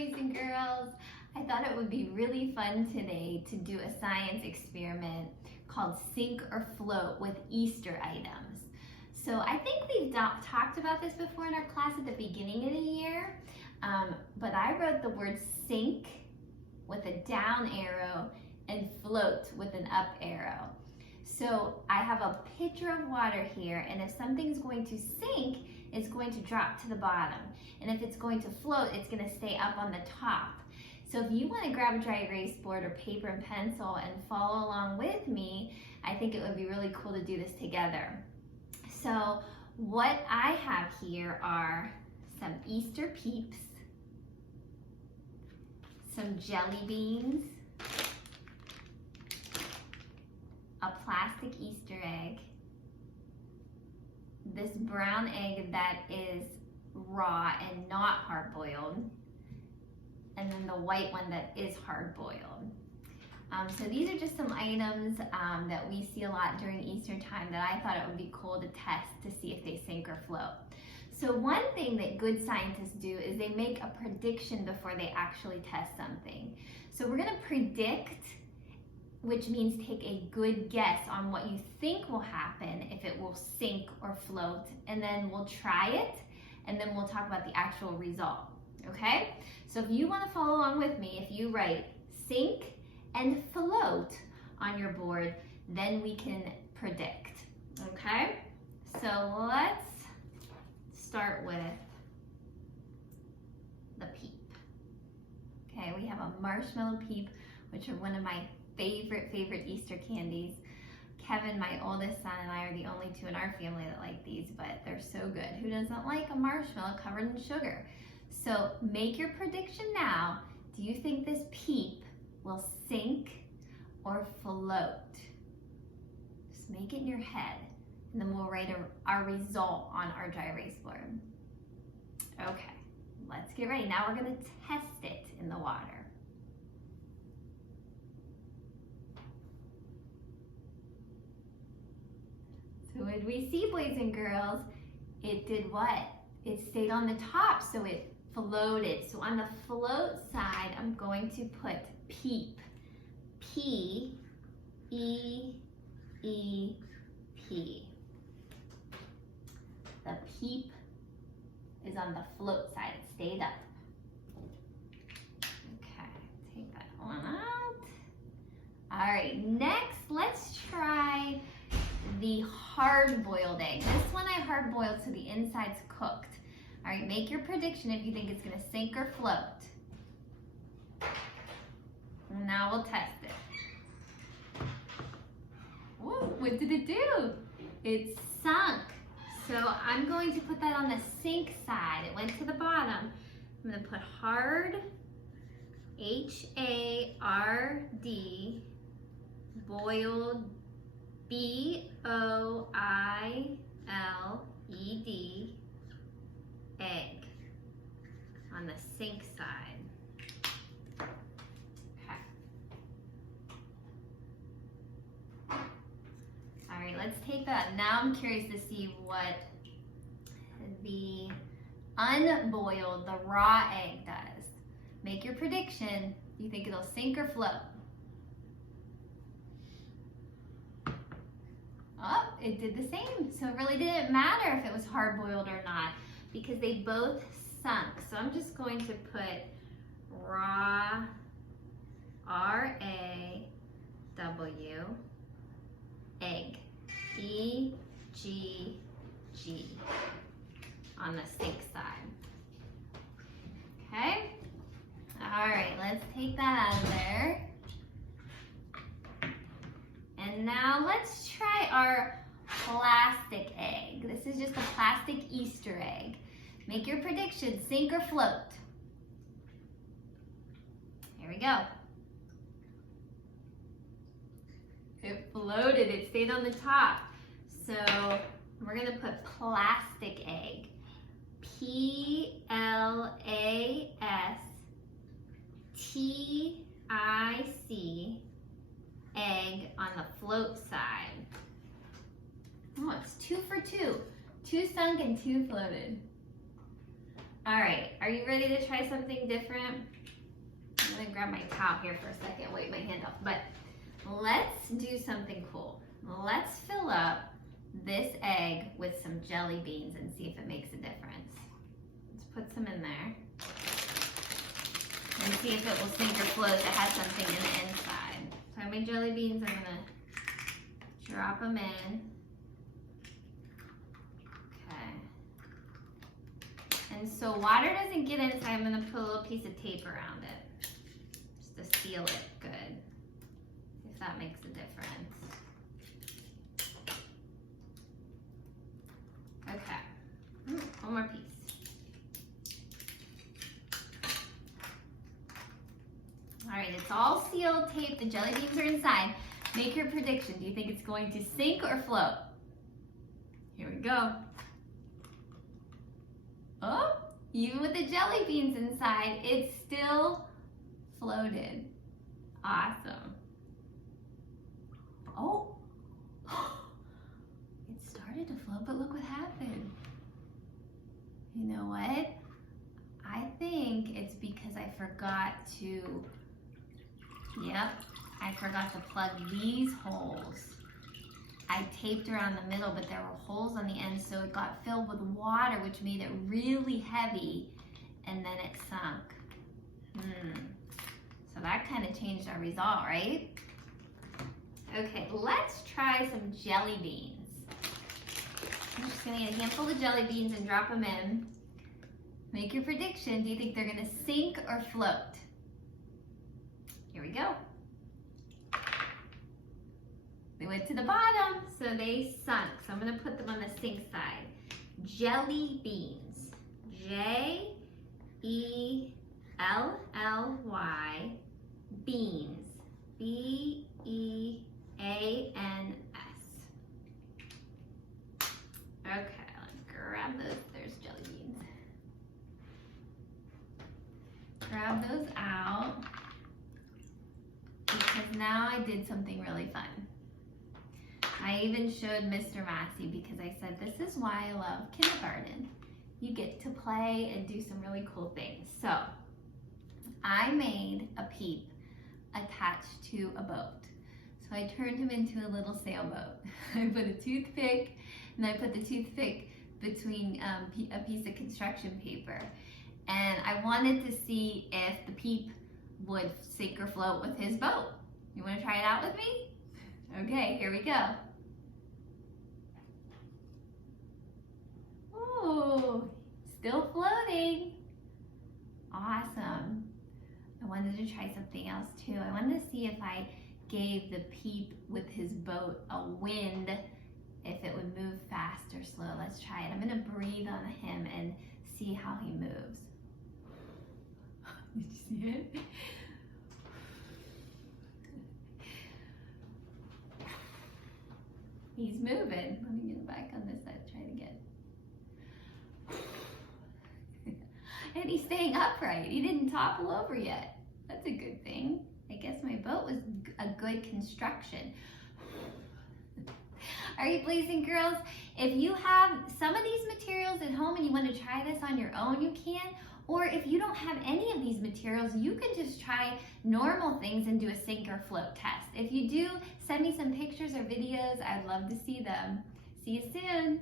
boys and girls. I thought it would be really fun today to do a science experiment called Sink or Float with Easter items. So I think we've talked about this before in our class at the beginning of the year, but I wrote the word sink with a down arrow and float with an up arrow. So I have a pitcher of water here, and if something's going to sink, it's going to drop to the bottom. And if it's going to float, it's going to stay up on the top. So if you want to grab a dry erase board or paper and pencil and follow along with me, I think it would be really cool to do this together. So what I have here are some Easter Peeps, some jelly beans, a plastic Easter egg, this brown egg that is raw and not hard-boiled, and then the white one that is hard-boiled. So these are just some items that we see a lot during Easter time that I thought it would be cool to test to see if they sink or float. So one thing that good scientists do is they make a prediction before they actually test something. So we're gonna predict, which means take a good guess on what you think will happen, if it will sink or float, and then we'll try it, and then we'll talk about the actual result, okay? So if you wanna follow along with me, if you write sink and float on your board, then we can predict, okay? So let's start with the Peep. Okay, we have a marshmallow Peep, which are one of my favorite Easter candies. Kevin, my oldest son, and I are the only two in our family that like these, but they're so good. Who doesn't like a marshmallow covered in sugar? So make your prediction now. Do you think this Peep will sink or float? Just make it in your head, and then we'll write our result on our dry erase board. Okay, let's get ready. Now we're gonna test it in the water. So what did we see, boys and girls? It did what? It stayed on the top, so it floated. So on the float side, I'm going to put Peep. P-E-E-P. The Peep is on the float side. It stayed up. Okay, take that one out. All right, next, let's try the hard-boiled egg. This one I hard-boiled so the inside's cooked. All right, make your prediction if you think it's gonna sink or float. And now we'll test it. Whoa, what did it do? It sunk. So I'm going to put that on the sink side. It went to the bottom. I'm gonna put hard, H-A-R-D, boiled, B-O-I-L-E-D, egg on the sink side. Okay. All right, let's take that. Now I'm curious to see what the unboiled, the raw egg does. Make your prediction. Do you think it'll sink or float? Oh, it did the same. So it really didn't matter if it was hard-boiled or not because they both sunk. So I'm just going to put raw, R-A-W, egg, E-G-G, on the sink side. Okay? All right, let's take that out of there. And now let's try our plastic egg. This is just a plastic Easter egg. Make your prediction, sink or float. Here we go. It floated, it stayed on the top. So we're gonna put plastic egg. P-L-A-S-T-I-C, egg on the float side. Oh, it's 2 for 2. 2 sunk and 2 floated. All right, are you ready to try something different? grab my towel here for a second, wipe my hand off. But let's do something cool. Let's fill up this egg with some jelly beans and see if it makes a difference. Let's put some in there and see if it will sink or float. It has something in the inside. So I have my jelly beans. I'm gonna drop them in. Okay. And so water doesn't get inside. I'm gonna put a little piece of tape around it just to seal it good. If that makes a difference. Okay. One more piece. All right, it's all sealed, taped. The jelly beans are inside. Make your prediction. Do you think it's going to sink or float? Here we go. Oh, even with the jelly beans inside, it still floated. Awesome. Oh, it started to float, but look what happened. You know what? I think it's because I forgot to, I forgot to plug these holes. I taped around the middle, but there were holes on the end, so it got filled with water, which made it really heavy, and then it sunk. So that kind of changed our result, right? Okay, let's try some jelly beans. I'm just gonna get a handful of jelly beans and drop them in. Make your prediction. Do you think they're gonna sink or float? Here we go. They went to the bottom, so they sunk. So I'm gonna put them on the sink side. Jelly beans. J-E-L-L-Y. Beans. B-E-A-N-S. Okay, let's grab those. There's jelly beans. Grab those out. Because now I did something really fun. I even showed Mr. Massey because I said, this is why I love kindergarten. You get to play and do some really cool things. So I made a Peep attached to a boat. So I turned him into a little sailboat. I put a toothpick and I put the toothpick between a piece of construction paper. And I wanted to see if the Peep would sink or float with his boat. You want to try it out with me? Okay, here we go. Ooh, still floating. Awesome. I wanted to try something else too. I wanted to see if I gave the Peep with his boat a wind, if it would move fast or slow. Let's try it. I'm gonna breathe on him and see how he moves. Did you see it? He's moving. Let me get back on this side, try it again. And he's staying upright. He didn't topple over yet. That's a good thing. I guess my boat was a good construction. All right, boys and girls, if you have some of these materials at home and you want to try this on your own, you can. Or if you don't have any of these materials, you can just try normal things and do a sink or float test. If you do, send me some pictures or videos. I'd love to see them. See you soon.